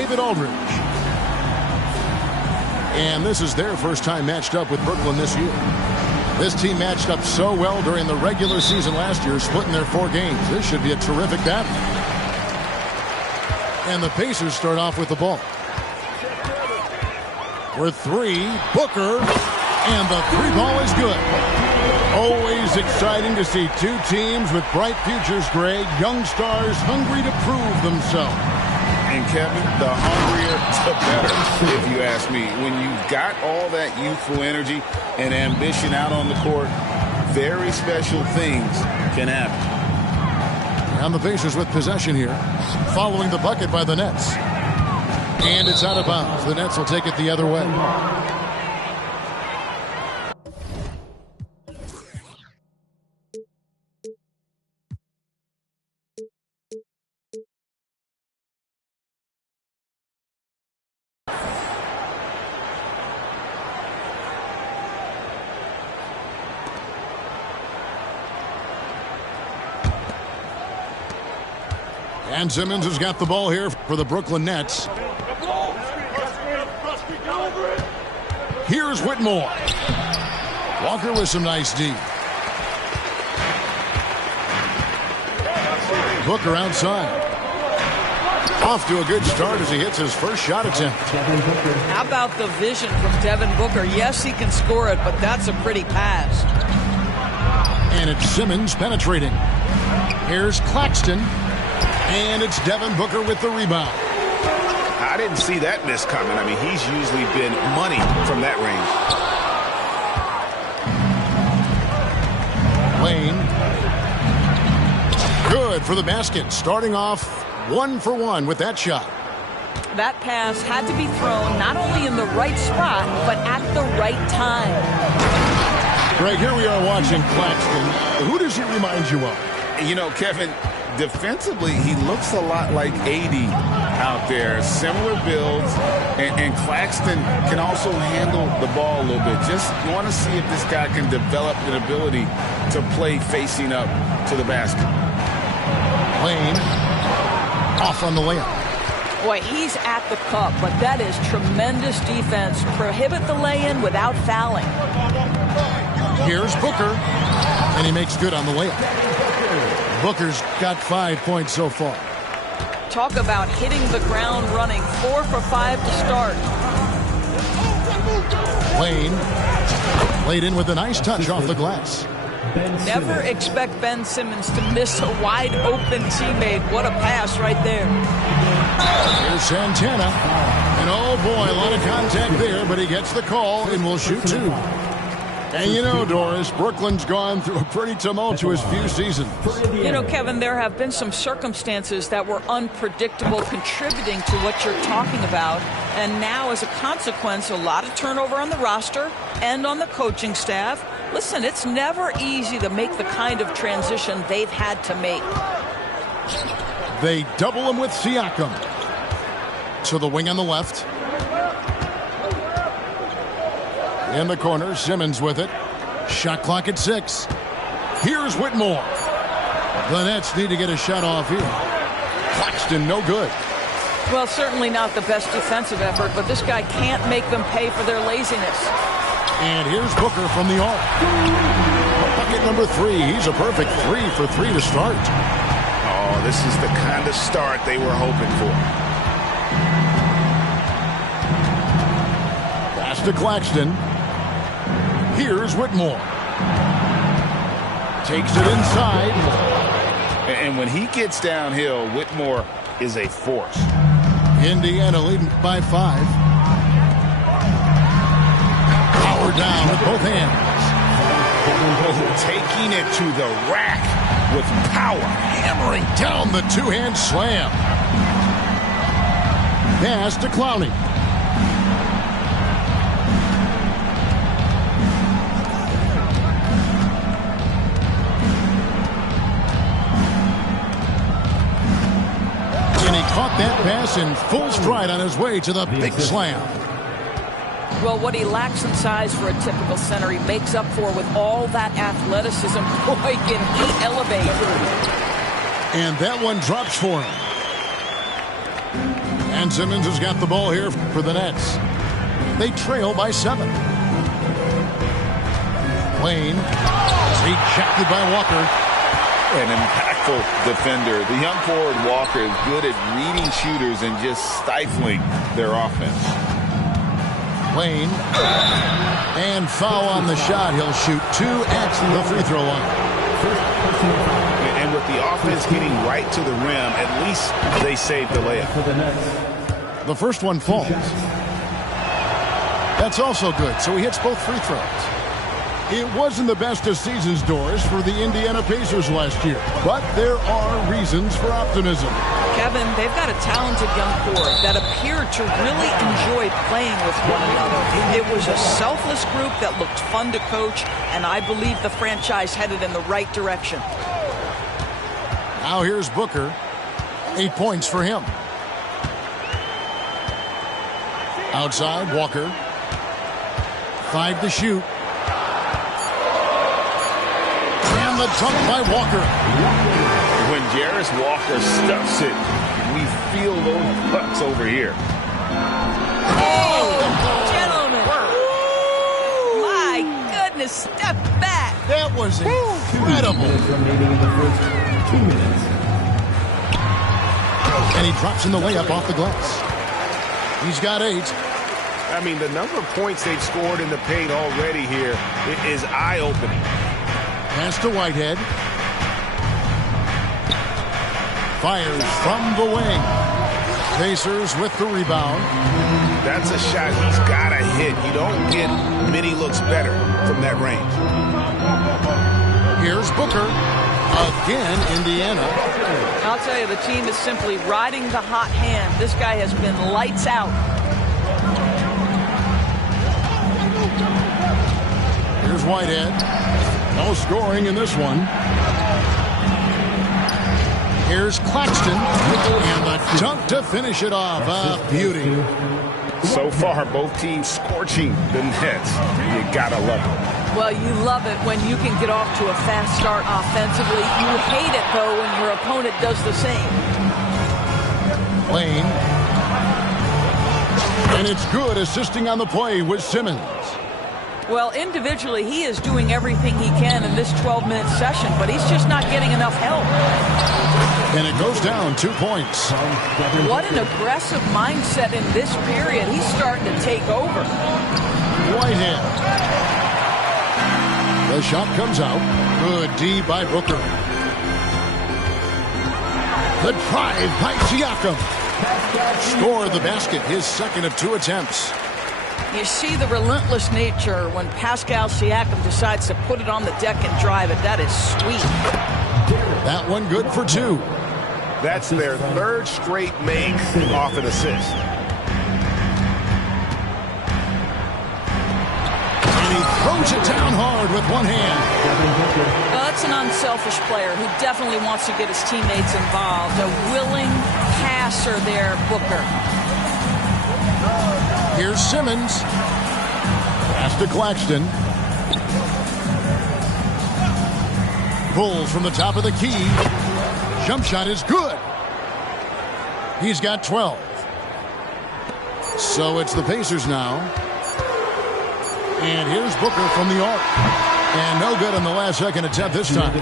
David Aldridge. And this is their first time matched up with Brooklyn this year. This team matched up so well during the regular season last year, splitting their 4 games. This should be a terrific battle. And the Pacers start off with the ball. For 3, Booker, and the 3 ball is good. Always exciting to see 2 teams with bright futures, Greg. Young stars hungry to prove themselves. And Kevin, the hungrier, the better, if you ask me. When you've got all that youthful energy and ambition out on the court, very special things can happen. And the Pacers with possession here, following the bucket by the Nets. And it's out of bounds. The Nets will take it the other way. And Simmons has got the ball here for the Brooklyn Nets. Here's Whitmore. Walker with some nice D. Booker outside. Off to a good start as he hits his first shot attempt. How about the vision from Devin Booker? Yes, he can score it, but that's a pretty pass. And it's Simmons penetrating. Here's Claxton. And it's Devin Booker with the rebound. I didn't see that miss coming. I mean, he's usually been money from that range. Lane. Good for the basket. Starting off 1 for 1 with that shot. That pass had to be thrown not only in the right spot, but at the right time. Greg, here we are watching Claxton. Who does he remind you of? You know, Kevin, defensively, he looks a lot like AD out there. Similar builds, and Claxton can also handle the ball a little bit. Just want to see if this guy can develop an ability to play facing up to the basket. Lane off on the layup. Boy, he's at the cup, but that is tremendous defense. Prohibit the lay-in without fouling. Here's Booker, and he makes good on the layup. Booker's got 5 points so far. Talk about hitting the ground running. 4 for 5 to start. Lane laid in with a nice touch off the glass. Never expect Ben Simmons to miss a wide-open teammate. What a pass right there. Here's Santana. And oh boy, a lot of contact there, but he gets the call and will shoot 2. And you know, Doris, Brooklyn's gone through a pretty tumultuous few seasons. You know, Kevin, there have been some circumstances that were unpredictable contributing to what you're talking about. And now, as a consequence, a lot of turnover on the roster and on the coaching staff. Listen, it's never easy to make the kind of transition they've had to make. They double him with Siakam. To the wing on the left. In the corner, Simmons with it. Shot clock at 6. Here's Whitmore. The Nets need to get a shot off here. Claxton, no good. Well, certainly not the best defensive effort, but this guy can't make them pay for their laziness. And here's Booker from the arc. Bucket number 3. He's a perfect 3 for 3 to start. Oh, this is the kind of start they were hoping for. Pass to Claxton. Here's Whitmore. Takes it inside. And when he gets downhill, Whitmore is a force. Indiana leading by 5. Power down with both hands. Taking it to the rack with power. Hammering down the two-hand slam. Pass to Clowney. And he caught that pass in full stride on his way to the big slam. Well, what he lacks in size for a typical center, he makes up for with all that athleticism. Boy, can he elevate. And that one drops for him. And Simmons has got the ball here for the Nets. They trail by 7. Lane. Rejected by Walker. An impactful defender. The young forward Walker is good at reading shooters and just stifling their offense. Lane. And foul on the shot. He'll shoot 2 at the free throw line. And with the offense getting right to the rim, at least they saved the layup. The first one falls. That's also good, so he hits both free throws. It wasn't the best of seasons, Doris, for the Indiana Pacers last year, but there are reasons for optimism. Kevin, they've got a talented young core that appeared to really enjoy playing with one another. It was a selfless group that looked fun to coach, and I believe the franchise headed in the right direction. Now here's Booker. 8 points for him. Outside, Walker. 5 to shoot. And the dunk by Walker. When Jarris Walker stuffs it, we feel those bucks over here. Oh, gentlemen. My goodness, step back. That was incredible. And he drops in the layup off the glass. He's got 8. I mean, the number of points they've scored in the paint already here is eye-opening. Pass to Whitehead. Fires from the wing. Pacers with the rebound. That's a shot he's got to hit. You don't get many looks better from that range. Here's Booker. Again, Indiana. I'll tell you, the team is simply riding the hot hand. This guy has been lights out. Here's Whitehead. No scoring in this one. Here's Claxton. And the dunk to finish it off. A beauty. So far, both teams scorching the Nets. You gotta love it. Well, you love it when you can get off to a fast start offensively. You hate it, though, when your opponent does the same. Lane. And it's good, assisting on the play with Simmons. Well, individually, he is doing everything he can in this 12-minute session, but he's just not getting enough help. And it goes down 2 points. What an aggressive mindset in this period. He's starting to take over. Whitehead. The shot comes out. Good D by Booker. The drive by Siakam. Scored the basket, his second of 2 attempts. You see the relentless nature when Pascal Siakam decides to put it on the deck and drive it. That is sweet. That one good for 2. That's their 3rd straight make off an assist. And he throws it down hard with one hand. Well, that's an unselfish player who definitely wants to get his teammates involved. A willing passer there, Booker. Here's Simmons. Pass to Claxton. Pulls from the top of the key. Jump shot is good. He's got 12. So it's the Pacers now. And here's Booker from the arc. And no good on the last second attempt this time.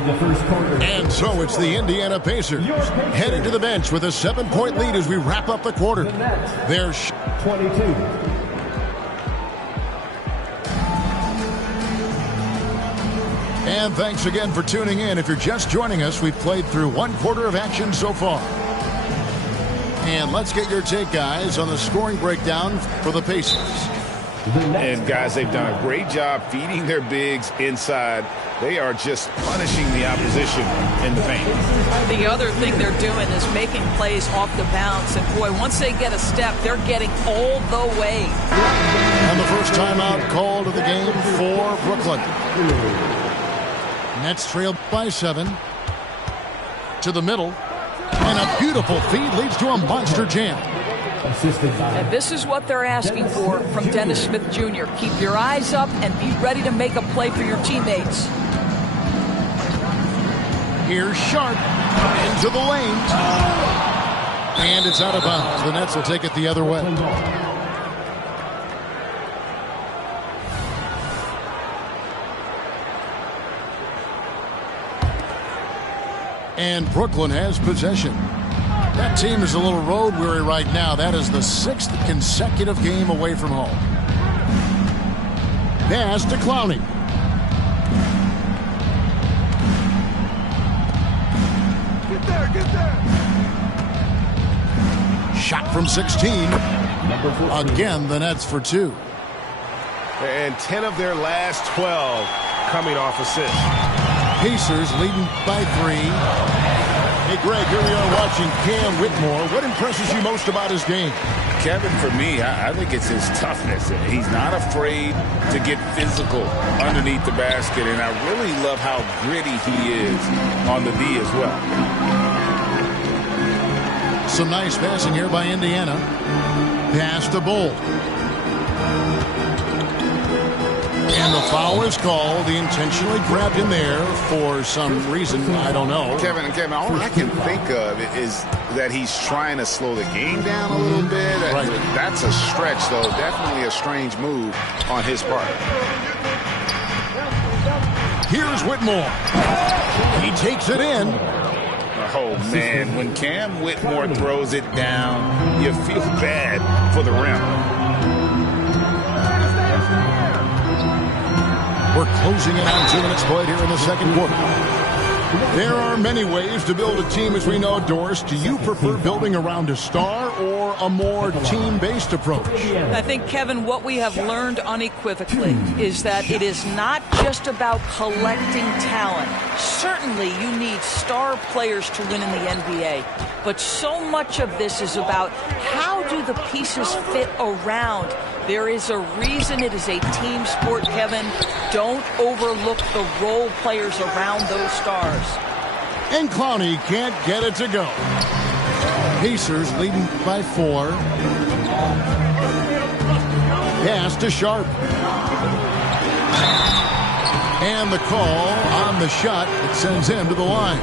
And so it's the Indiana Pacers headed to the bench with a 7-point lead as we wrap up the quarter. There's 22. And thanks again for tuning in. If you're just joining us, we've played through 1 quarter of action so far. And let's get your take, guys, on the scoring breakdown for the Pacers. And, guys, they've done a great job feeding their bigs inside. They are just punishing the opposition in the paint. The other thing they're doing is making plays off the bounce. And, boy, once they get a step, they're getting all the way. And the first timeout called of the game for Brooklyn. Nets trail by 7. To the middle. And a beautiful feed leads to a monster jam. And this is what they're asking for from Dennis Smith Jr. Keep your eyes up and be ready to make a play for your teammates. Here's Sharp into the lane. And it's out of bounds. The Nets will take it the other way. And Brooklyn has possession. That team is a little road weary right now. That is the 6th consecutive game away from home. Pass to Clowney. Get there. Shot from 16. Again, the Nets for 2. And 10 of their last 12 coming off assists. Pacers leading by 3. Hey, Greg, here we are watching Cam Whitmore. What impresses you most about his game? Kevin, for me, I think it's his toughness. He's not afraid to get physical underneath the basket, and I really love how gritty he is on the D as well. Some nice passing here by Indiana. Pass to Bull. And the foul is called. He intentionally grabbed him there for some reason. I don't know. Kevin, all I can think of is that he's trying to slow the game down a little bit. Right. That's a stretch, though. Definitely a strange move on his part. Here's Whitmore. He takes it in. Oh, man, when Cam Whitmore throws it down, you feel bad for the rim. We're closing in on 2 minutes played here in the second quarter. There are many ways to build a team, as we know, Doris. Do you prefer building around a star or a more team-based approach? I think, Kevin, what we have learned unequivocally is that it is not just about collecting talent. Certainly, you need star players to win in the NBA. But so much of this is about how do the pieces fit around. There is a reason it is a team sport, Kevin. Don't overlook the role players around those stars. And Clowney can't get it to go. Pacers leading by 4. Pass to Sharp. And the call on the shot that sends him to the line.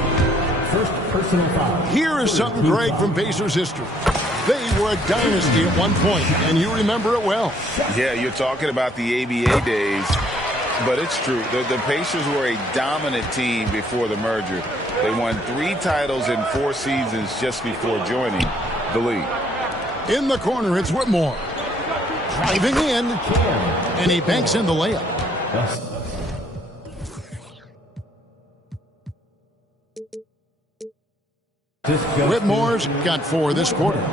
First personal foul. Here is something, Greg, from Pacers history. They were a dynasty at one point, and you remember it well. Yeah, you're talking about the ABA days, but it's true. The Pacers were a dominant team before the merger. They won 3 titles in 4 seasons just before joining the league. In the corner, it's Whitmore. Driving in, and he banks in the layup. Whitmore's got 4 this quarter.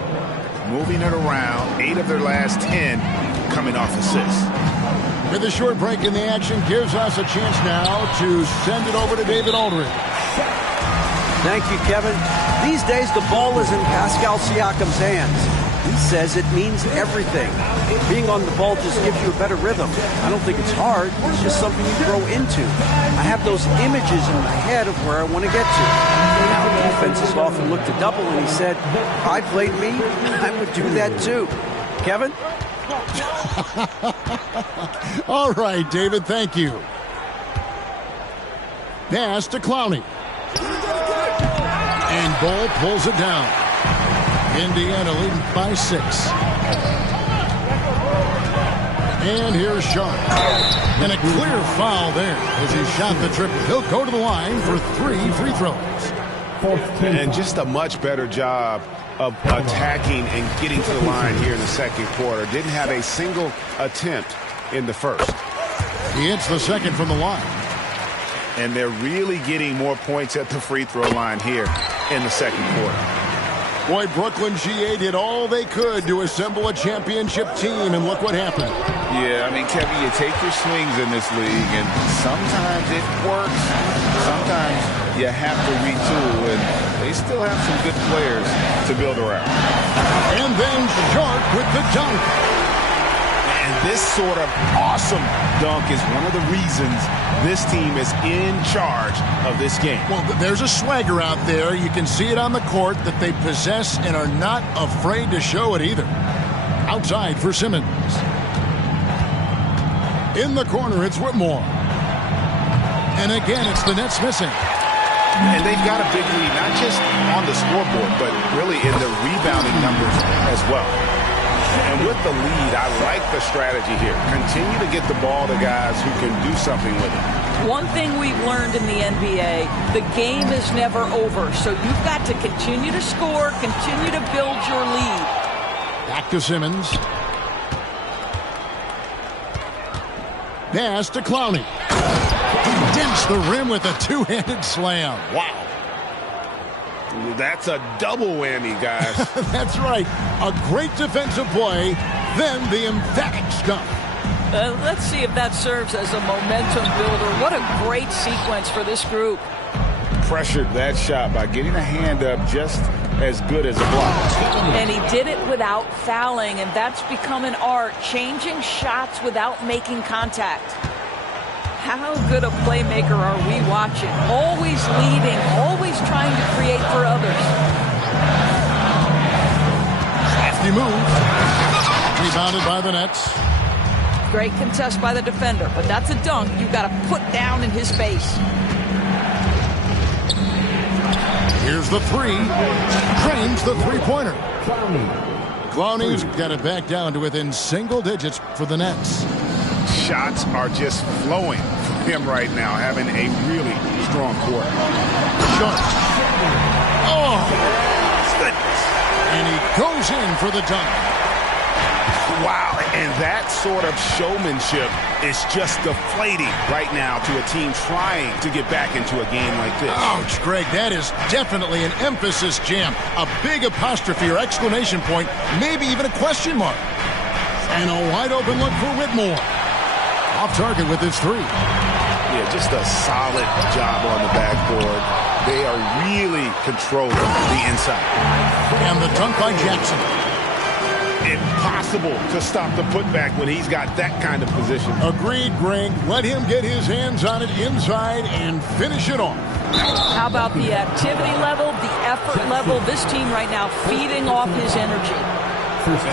Moving it around, 8 of their last 10 coming off assists. With a short break in the action, gives us a chance now to send it over to David Aldridge. Thank you, Kevin. These days, the ball is in Pascal Siakam's hands. He says it means everything. Being on the ball just gives you a better rhythm. I don't think it's hard. It's just something you grow into. I have those images in my head of where I want to get to. Now, defenses often look to double, and he said, if I played me, I would do that too. Kevin? All right, David, thank you. Pass to Clowney. And Bull pulls it down. Indiana leading by 6. And here's Sharp. And a clear foul there as he shot the triple. He'll go to the line for 3 free throws. And just a much better job of attacking and getting to the line here in the second quarter. Didn't have a single attempt in the first. He hits the second from the line. And they're really getting more points at the free throw line here in the second quarter. Boy, Brooklyn GA did all they could to assemble a championship team, and look what happened. Yeah, I mean, Kevin, you take your swings in this league, and sometimes it works. Sometimes you have to retool, and they still have some good players to build around. And then Sharp with the dunk. And this sort of awesome dunk is one of the reasons this team is in charge of this game. Well, there's a swagger out there. You can see it on the court that they possess and are not afraid to show it either. Outside for Simmons. In the corner, it's Whitmore. And again, it's the Nets missing. And they've got a big lead, not just on the scoreboard, but really in the rebounding numbers as well. And with the lead, I like the strategy here. Continue to get the ball to guys who can do something with it. One thing we've learned in the NBA, the game is never over. So you've got to continue to score, continue to build your lead. Back to Simmons. Pass to Clowney. He dents the rim with a two-handed slam. Wow. That's a double whammy, guys. That's right. A great defensive play, then the emphatic stuff. Let's see if that serves as a momentum builder. What a great sequence for this group. Pressured that shot by getting a hand up just as good as a block. And he did it without fouling, and that's become an art, changing shots without making contact. How good a playmaker are we watching? Always leading, always trying to create for others. Crafty move. Rebounded by the Nets. Great contest by the defender, but that's a dunk you've got to put down in his face. Here's the three. Drains the three-pointer. Clowney's got it back down to within single digits for the Nets. Shots are just flowing from him right now, having a really strong quarter. Sharp. Oh! Goodness. And he goes in for the dunk. Wow, and that sort of showmanship is just deflating right now to a team trying to get back into a game like this. Ouch, Greg, that is definitely an emphasis jam. A big apostrophe or exclamation point, maybe even a question mark. And a wide open look for Whitmore. Off target with his three. Yeah, just a solid job on the backboard. They are really controlling the inside. And the dunk by Jackson. Impossible to stop the putback when he's got that kind of position. Agreed, Greg. Let him get his hands on it inside and finish it off. How about the activity level, the effort level? This team right now feeding off his energy.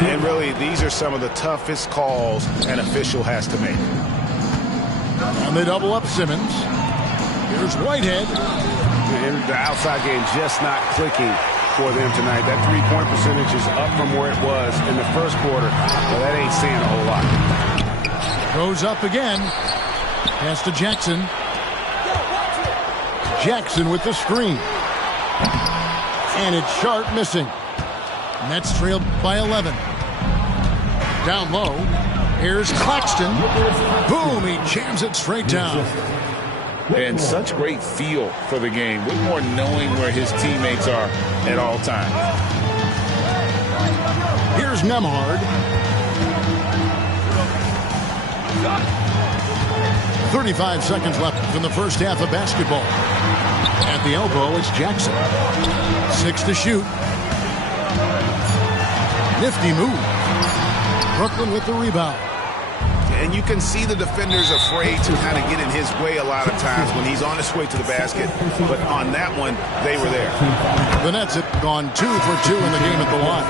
And really, these are some of the toughest calls an official has to make. And they double up Simmons. Here's Whitehead. And the outside game just not clicking for them tonight. That three-point percentage is up from where it was in the first quarter. Well, that ain't saying a whole lot. Goes up again. Pass to Jackson. Jackson with the screen. And it's Sharp missing. Nets trailed by 11. Down low. Here's Claxton. Boom, he jams it straight down. And such great feel for the game. Whitmore knowing where his teammates are at all times. Here's Nembhard. 35 seconds left in the first half of basketball. At the elbow, it's Jackson. 6 to shoot. Nifty move. Brooklyn with the rebound. And you can see the defenders afraid to kind of get in his way a lot of times when he's on his way to the basket. But on that one, they were there. The Nets have gone 2 for 2 in the game at the line.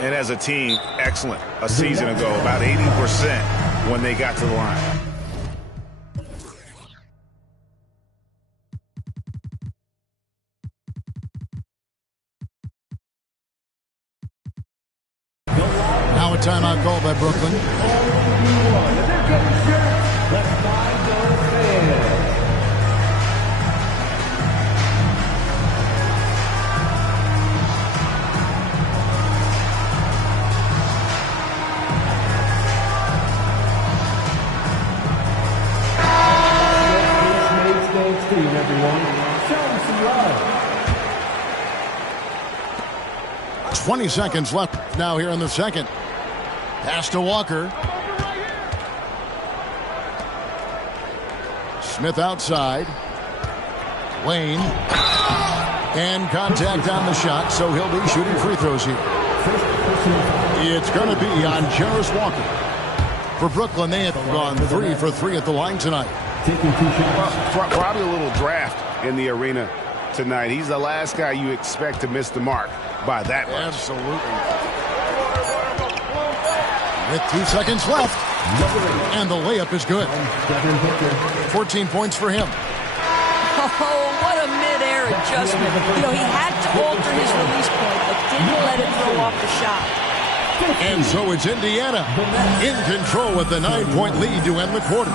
And as a team, excellent. A season ago, about 80% when they got to the line. Now a timeout called by Brooklyn. Everyone, show them some love. 20 seconds left now here in the second. Pass to Walker. Smith outside. Wayne. And contact on the shot, so he'll be shooting free throws here. It's going to be on Jarace Walker. For Brooklyn, they have gone 3 for 3 at the line tonight. Taking 2 shots. Well, probably a little draft in the arena tonight. He's the last guy you expect to miss the mark by that much. Absolutely. With 2 seconds left. And the layup is good. 14 points for him. Oh, what a mid adjustment. You know, he had to alter his release point, but didn't let it throw off the shot. And so it's Indiana in control with the 9-point lead to end the quarter.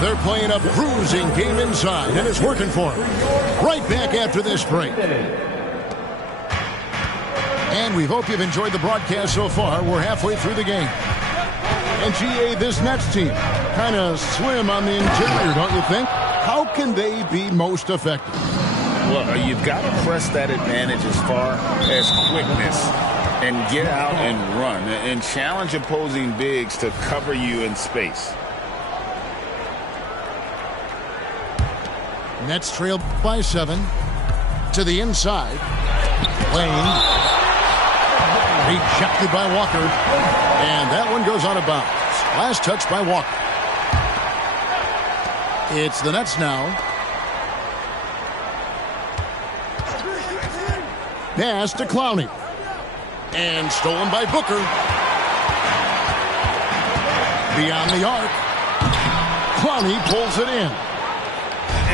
They're playing a bruising game inside, and it's working for them. Right back after this break. And we hope you've enjoyed the broadcast so far. We're halfway through the game. And GA, this Nets team, kind of slim on the interior, don't you think? How can they be most effective? Well, you've got to press that advantage as far as quickness and get out and run and challenge opposing bigs to cover you in space. Nets trail by 7 to the inside. Lane. Rejected by Walker. And that one goes out of bounds. Last touch by Walker. It's the Nets now. Pass to Clowney. And stolen by Booker. Beyond the arc. Clowney pulls it in.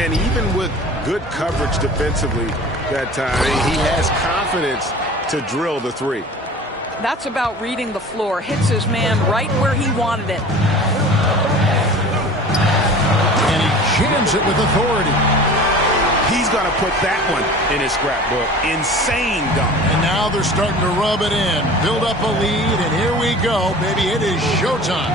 And even with good coverage defensively that time, he has confidence to drill the three. That's about reading the floor. Hits his man right where he wanted it. And he jams it with authority. He's going to put that one in his scrapbook. Insane dunk. And now they're starting to rub it in. Build up a lead, and here we go, baby. It is showtime.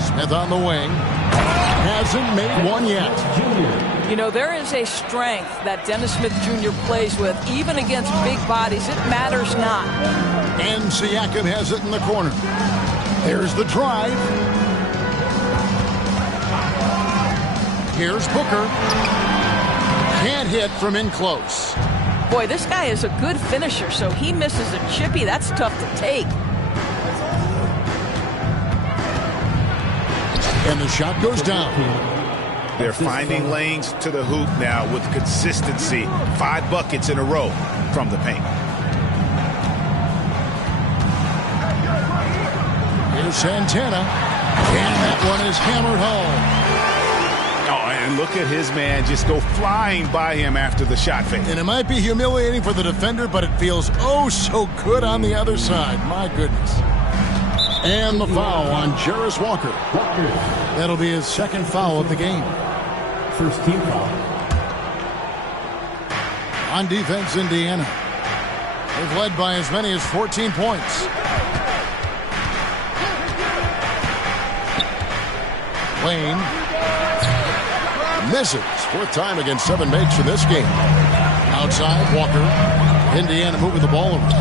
Smith on the wing. Hasn't made one yet. You know, there is a strength that Dennis Smith Jr. plays with, even against big bodies. It matters not. And Siakam has it in the corner. There's the drive. Here's Booker. Can't hit from in close. Boy, this guy is a good finisher, so he misses a chippy. That's tough to take. And the shot goes down. They're finding lanes to the hoop now with consistency. 5 buckets in a row from the paint. Here's Santana. And that one is hammered home. Oh, and look at his man just go flying by him after the shot fake. And it might be humiliating for the defender, but it feels oh so good on the other side. My goodness. And the foul on Jarace Walker. That'll be his second foul of the game. First team foul. On defense, Indiana. They've led by as many as 14 points. Lane. Misses. 4th time against 7 makes for this game. Outside, Walker. Indiana moving the ball over.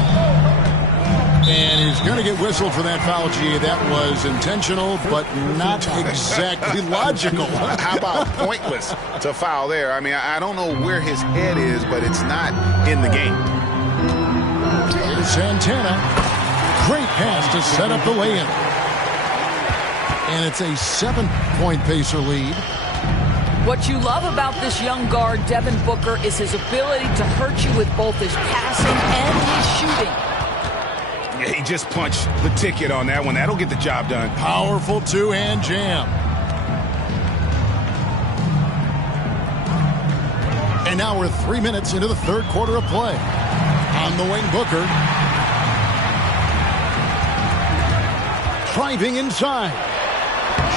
And he's going to get whistled for that foul, G. That was intentional, but not exactly logical. How about pointless to foul there? I mean, I don't know where his head is, but it's not in the game. Here's Santana. Great pass to set up the lay-in. And it's a 7-point Pacer lead. What you love about this young guard, Devin Booker, is his ability to hurt you with both his passing and his shooting. Yeah, he just punched the ticket on that one. That'll get the job done. Powerful two-hand jam. And now we're 3 minutes into the 3rd quarter of play. On the wing, Booker. Driving inside.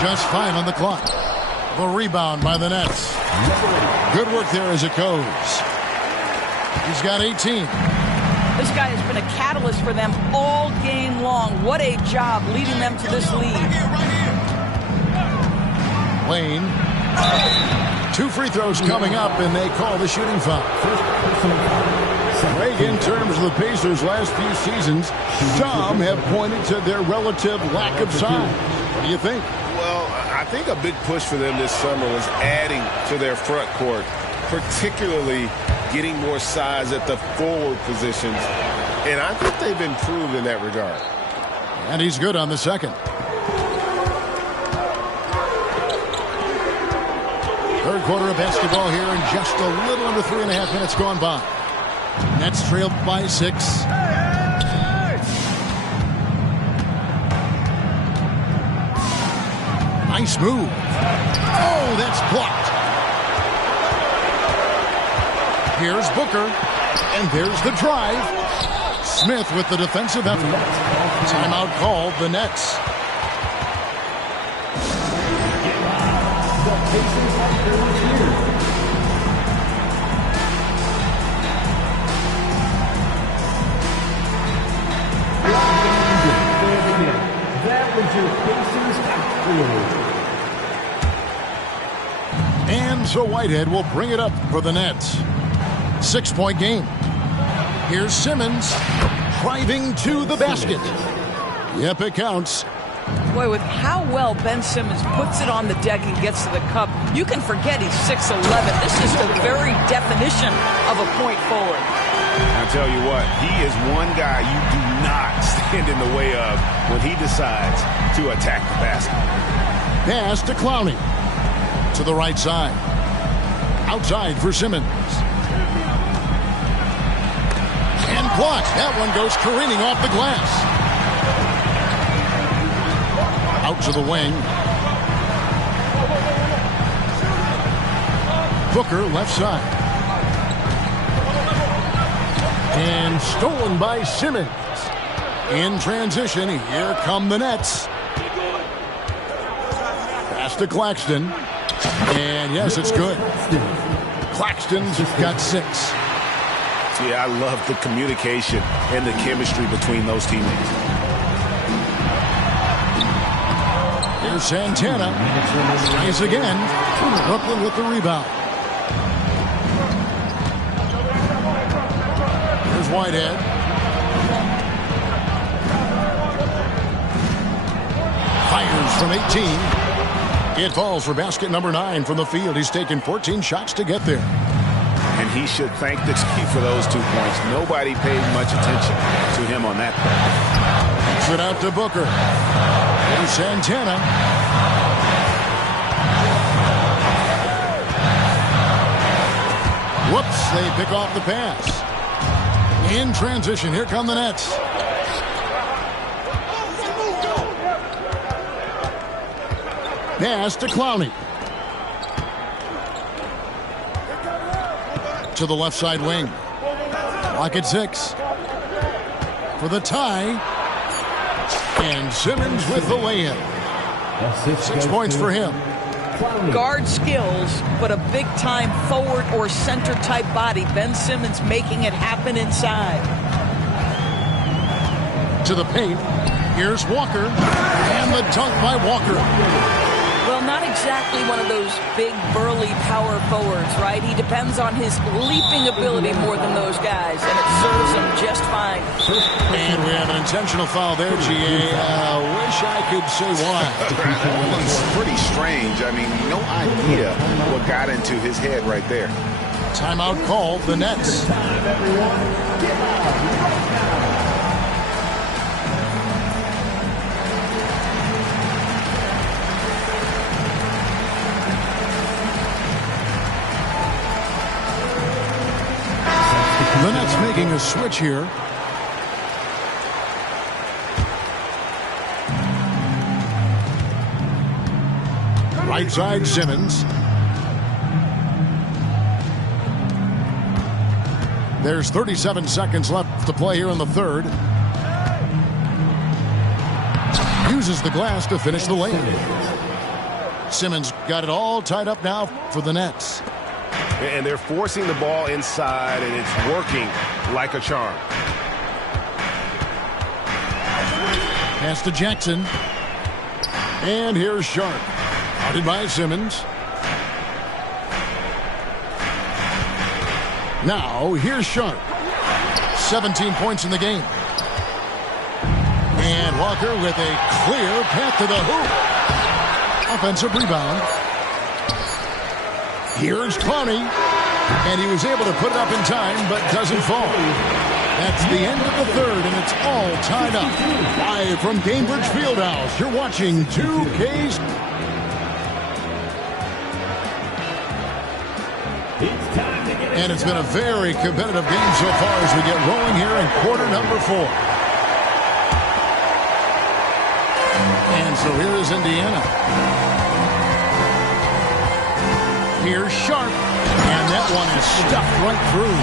Just 5 on the clock. The rebound by the Nets. Good work there as it goes. He's got 18. This guy has been a catalyst for them all game long. What a job leading them to this lead. Lane. 2 free throws coming up, and they call the shooting foul. Greg, in terms of the Pacers' last few seasons, some have pointed to their relative lack of size. What do you think? Well, I think a big push for them this summer was adding to their front court, particularly getting more size at the forward positions. And I think they've improved in that regard. And he's good on the second. 3rd quarter of basketball here, and just a little under 3.5 minutes gone by. Nets trailed by 6. Nice move. Oh, that's blocked. Here's Booker. And there's the drive. Smith with the defensive effort. Timeout called, the Nets. That was your Pacers afternoon. And so Whitehead will bring it up for the Nets. 6-point game. Here's Simmons driving to the basket. Yep, it counts. Boy, with how well Ben Simmons puts it on the deck and gets to the cup, you can forget he's 6'11". This is the very definition of a point forward. I'll tell you what, he is one guy you do not stand in the way of when he decides to attack the basket. Pass to Clowney. To the right side. Outside for Simmons. And blocked. That one goes careening off the glass. Out to the wing. Booker left side. And stolen by Simmons. In transition, here come the Nets. Pass to Claxton. And yes, it's good. Claxton's got 6. Yeah, I love the communication and the chemistry between those teammates. Here's Santana. Tries again. Brooklyn with the rebound. Here's Whitehead. Fires from 18. It falls for basket number 9 from the field. He's taken 14 shots to get there. And he should thank the team for those 2 points. Nobody paid much attention to him on that play. Puts it out to Booker. Here's Santana. Whoops, they pick off the pass. In transition, here come the Nets. Pass to Clowney. To the left side wing. Clock at 6. For the tie. And Simmons with the lay-in. 6 points for him. Guard skills, but a big-time forward or center-type body. Ben Simmons making it happen inside. To the paint. Here's Walker. And the dunk by Walker. Well, not exactly one of those big, burly power forwards, right? He depends on his leaping ability more than those guys, and it serves him just fine. And we have an intentional foul there, G.A. Wish I could say why. It's pretty strange. I mean, no idea what got into his head right there. Timeout called, the Nets. The Nets making a switch here. Right side, Simmons. There's 37 seconds left to play here in the third. Uses the glass to finish the lane. Simmons got it all tied up now for the Nets. And they're forcing the ball inside, and it's working like a charm. Pass to Jackson. And here's Sharp. Guarded by Simmons. Now, here's Sharp. 17 points in the game. And Walker with a clear path to the hoop. Offensive rebound. Here's Clowney. And he was able to put it up in time, but doesn't fall. That's the end of the third, and it's all tied up. Live from Cambridge Fieldhouse, you're watching 2K's. And it's been a very competitive game so far as we get rolling here in quarter number 4. And So here is Indiana. Here's Sharp. And that one is stuffed right through.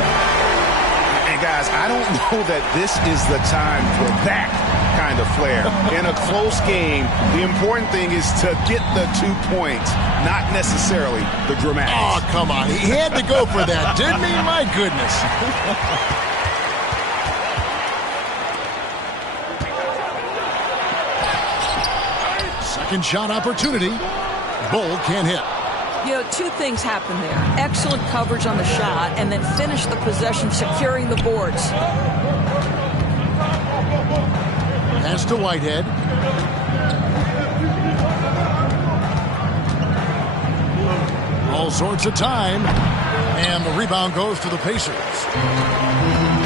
And guys, I don't know that this is the time for that kind of flair. In a close game, the important thing is to get the 2 points, not necessarily the dramatics. Oh, come on. He had to go for that, didn't he? My goodness. Second shot opportunity. Bull can't hit. You know, two things happened there. Excellent coverage on the shot, and then finish the possession securing the boards. Pass to Whitehead. All sorts of time. And the rebound goes to the Pacers.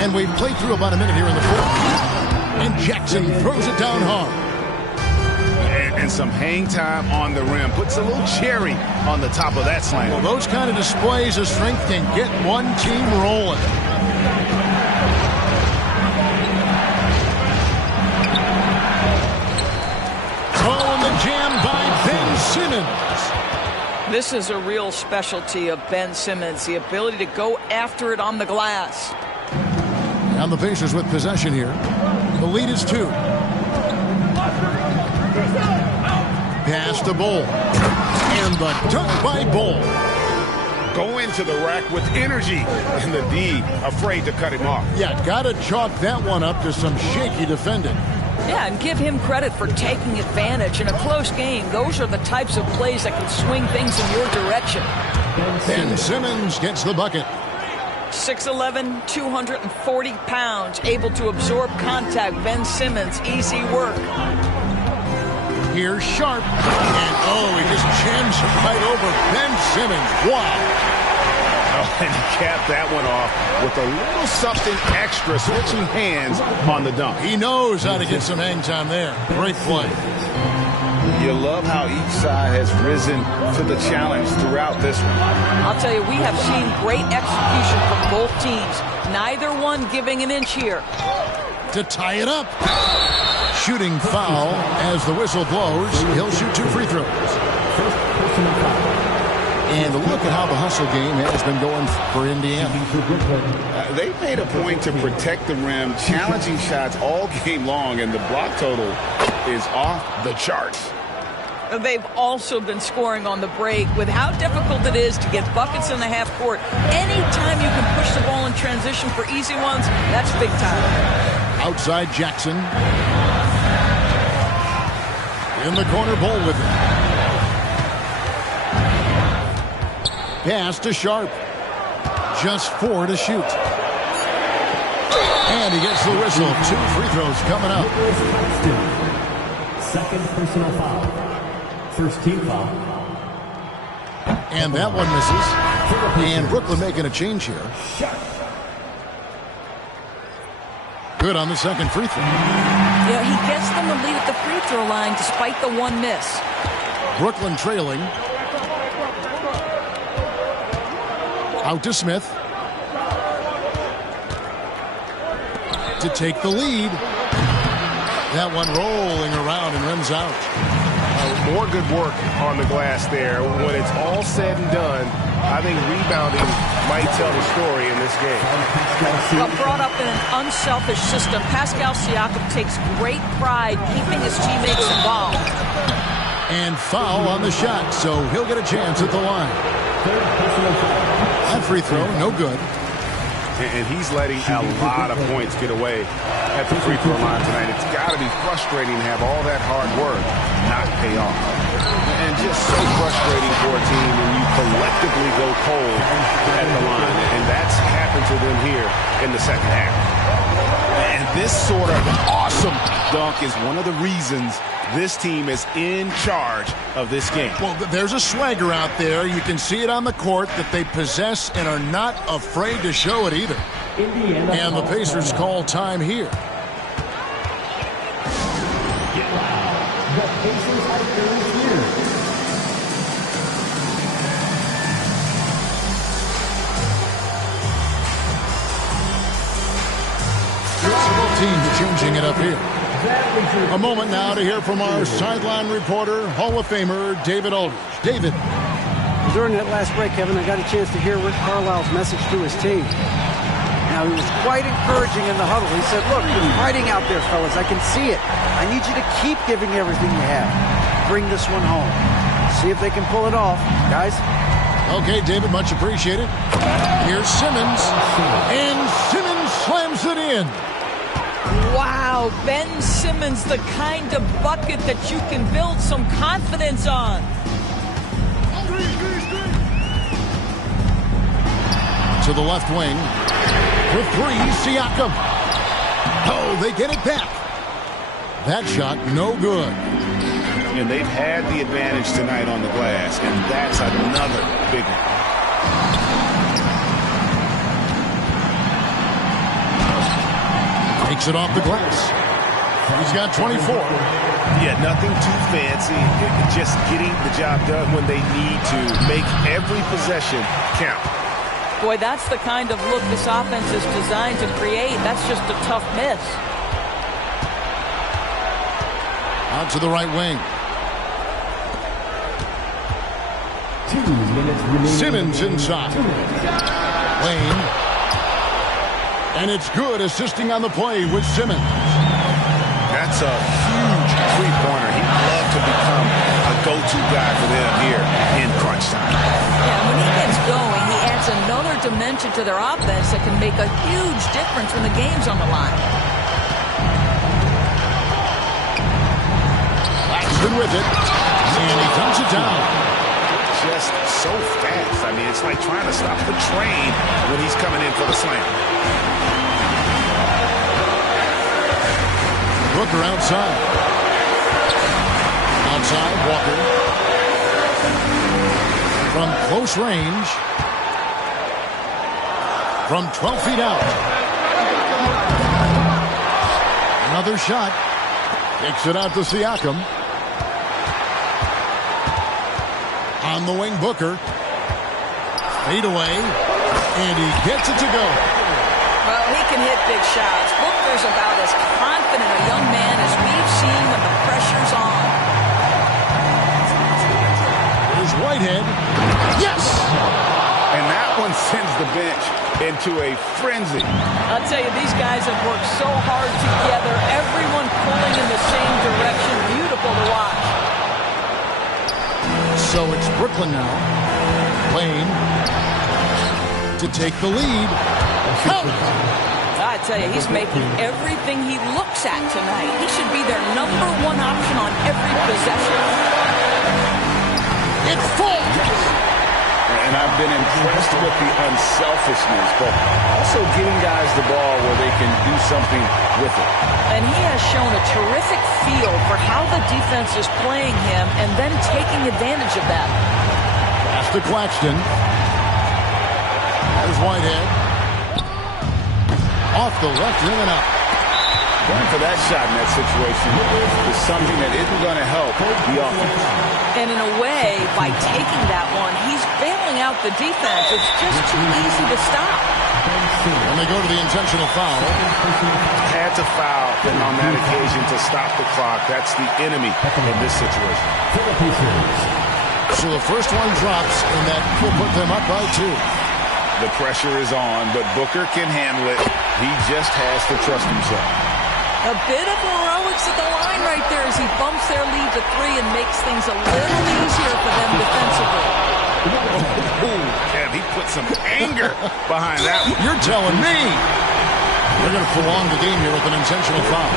And we've played through about a minute here in the fourth. And Jackson throws it down hard. And some hang time on the rim. Puts a little cherry on the top of that slam. Well, those kind of displays of strength can get one team rolling. Oh, and the jam by Ben Simmons. This is a real specialty of Ben Simmons, the ability to go after it on the glass. And the Pacers with possession here. The lead is 2. Pass to Bull. And the dunk by Bull. Go into the rack with energy. And the D afraid to cut him off. Yeah, got to chalk that one up to some shaky defending. Yeah, and give him credit for taking advantage in a close game. Those are the types of plays that can swing things in your direction. Ben Simmons gets the bucket. 6'11", 240 pounds, able to absorb contact. Ben Simmons, easy work. Here's Sharp. And he just jams right over Ben Simmons. Wow. Oh, and he capped that one off with a little something extra, switching hands on the dunk. He knows how to get some hang time there. Great play. You love how each side has risen to the challenge throughout this one. I'll tell you, we have seen great execution from both teams. Neither one giving an inch here. To tie it up. Shooting foul as the whistle blows. He'll shoot 2 free throws. And look at how the hustle game has been going for Indiana. They made a point to protect the rim, challenging shots all game long, and the block total is off the charts. They've also been scoring on the break. With how difficult it is to get buckets in the half court, anytime you can push the ball in transition for easy ones, that's big time. Outside Jackson. In the corner, Bull with it. Pass to Sharp. Just 4 to shoot. And he gets the whistle. 2 free throws coming up. Second personal foul. First team foul. And that one misses. And Brooklyn making a change here. Good on the second free throw. Yeah, he gets them the lead at the free throw line despite the one miss. Brooklyn trailing. Out to Smith. To take the lead. That one rolling around and runs out. More good work on the glass there. When it's all said and done, I think rebounding might tell the story in this game. Well, brought up in an unselfish system, Pascal Siakam takes great pride keeping his teammates involved. And foul on the shot, so he'll get a chance at the line. That free throw, no good. And he's letting a lot of points get away at the free throw line tonight. It's got to be frustrating to have all that hard work not pay off. And just so frustrating for a team when you collectively go cold at the line. And that's happened to them here in the second half. And this sort of awesome dunk is one of the reasons this team is in charge of this game. Well, there's a swagger out there. You can see it on the court that they possess and are not afraid to show it either. Indiana And the Pacers call time here. The Pacers are finished here. Crucible team's changing it up here. A moment now to hear from our sideline reporter, Hall of Famer David Aldridge. David. During that last break, Kevin, I got a chance to hear Rick Carlisle's message to his team. Now, he was quite encouraging in the huddle. He said, look, you're fighting out there, fellas. I can see it. I need you to keep giving everything you have. Bring this one home. See if they can pull it off. Guys? Okay, David, much appreciated. Here's Simmons. And Simmons slams it in. Wow, Ben Simmons, the kind of bucket that you can build some confidence on. To the left wing. For three, Siakam. Oh, they get it back. That shot, no good. And they've had the advantage tonight on the glass, and that's another big one. Takes it off the glass. He's got 24. Yeah, nothing too fancy. Just getting the job done when they need to. Make every possession count. Boy, that's the kind of look this offense is designed to create. That's just a tough miss. Out to the right wing. 2 minutes remaining. Simmons inside. Wayne. And it's good, assisting on the play with Simmons. That's a huge three-pointer. He'd love to become a go-to guy for them here in crunch time. Yeah, when he gets going, he adds another dimension to their offense that can make a huge difference when the game's on the line. Laxton with it. And he dumps it down. Just so fast. I mean, it's like trying to stop the train when he's coming in for the slam. Booker outside. Outside, Walker. From close range. From 12 feet out. Another shot. Kicks it out to Siakam. On the wing, Booker. Fade away. And he gets it to go. Well, he can hit big shots. Booker's about as confident a young man as we've seen when the pressure's on. Here's Whitehead. Yes! And that one sends the bench into a frenzy. I'll tell you, these guys have worked so hard together. Everyone pulling in the same direction. Beautiful to watch. So it's Brooklyn now. Wayne to take the lead. Count. I tell you, he's making everything he looks at tonight. He should be their #1 option on every possession. It's full. And I've been impressed with the unselfishness, but also getting guys the ball where they can do something with it. And he has shown a terrific feel for how the defense is playing him and then taking advantage of that. Pass to Claxton. There's Whitehead. Off the left rim and out. Going for that shot in that situation is something that isn't going to help the offense. And in a way, by taking that one, he's bailing out the defense. It's just too easy to stop. And they go to the intentional foul. Had to foul, and on that occasion to stop the clock. That's the enemy in this situation. So the first one drops, and that will put them up by 2. The pressure is on, but Booker can handle it. He just has to trust himself. A bit of heroics at the line right there as he bumps their lead to 3 and makes things a little easier for them defensively. Oh, Kev, he put some anger behind that one. You're telling me. They're going to prolong the game here with an intentional foul.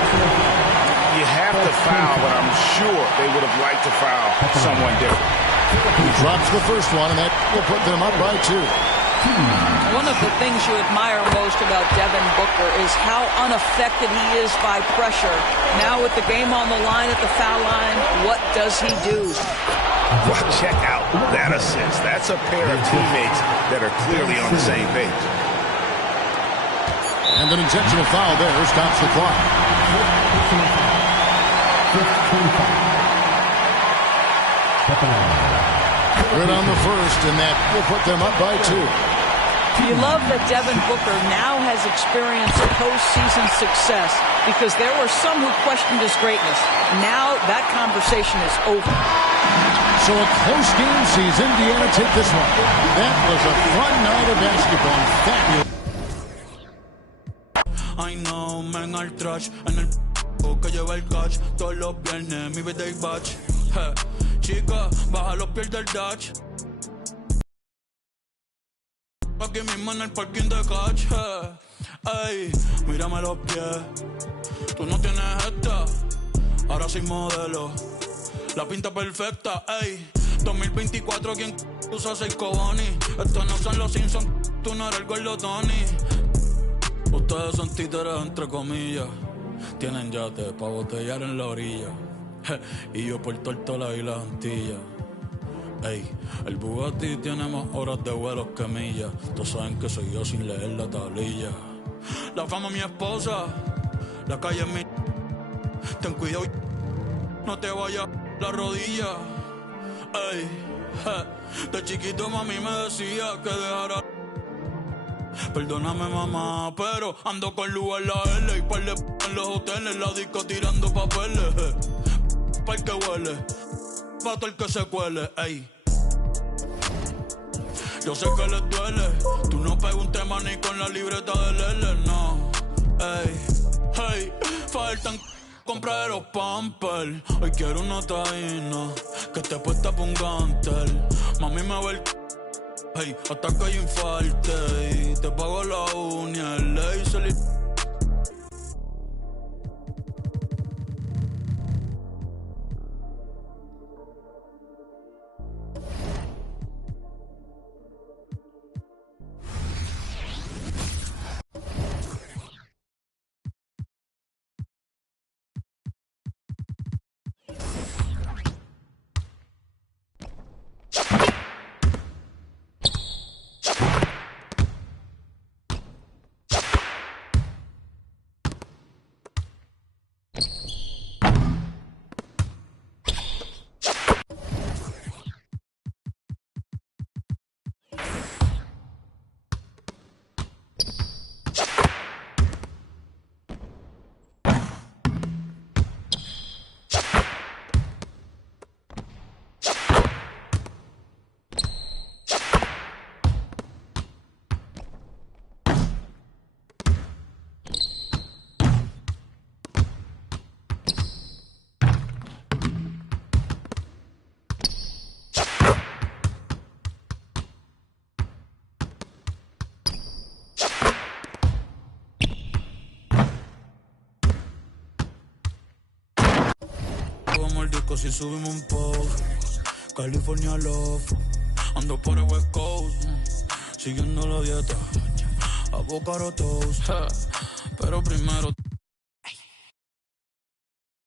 You have to foul, but I'm sure they would have liked to foul someone different. He drops the first one, and that will put them up by 2. One of the things you admire most about Devin Booker is how unaffected he is by pressure. Now with the game on the line at the foul line, what does he do? Well, check out that assist. That's a pair of teammates that are clearly on the same page. And an intentional foul there stops the clock. Good on the first, and that will put them up by 2. You love that Devin Booker now has experienced postseason success because there were some who questioned his greatness. Now that conversation is over. So a close game sees Indiana take this one. That was a fun night of basketball. Fabulous. Ay no, men al trash, en el que lleva el catch, todos los viernes mi birthday batch. Chica, baja los pies del dash. Aquí mismo en el parking de catch. Ey, mírame los pies. Tú no tienes esta, ahora soy modelo. La pinta perfecta, ey. 2024, ¿quién usa 6 Cobani? Estos no son los Simpsons, tú no eres el gordo Tony. Ustedes son títeres entre comillas. Tienen yate pa' botellar en la orilla. Y yo por Tortola y las Antillas. Ey, el Bugatti tiene más horas de vuelos que millas. Todos saben que soy yo sin leer la tablilla. La fama mi esposa, la calle es mi. Ten cuidado, no te vayas la rodilla. Ey, de chiquito mami me decía que dejara. Perdóname mamá, pero ando con luz en la L y par de en los hoteles, la disco tirando papeles. Pa' el que huele, pa' todo el que se cuele, ey. Yo sé que les duele, tú no pegas un tema ni con la libreta del L, no. Ey, hey, faltan comprar los Pampers. Hoy quiero una taína que te puesta pa' un gantel. Mami me ve el hey, hasta que yo infarte y te pago la uña, el laser y... Vamos al disco si subimos un post. California Love, ando por el West Coast, siguiendo la dieta, avocado toast, pero primero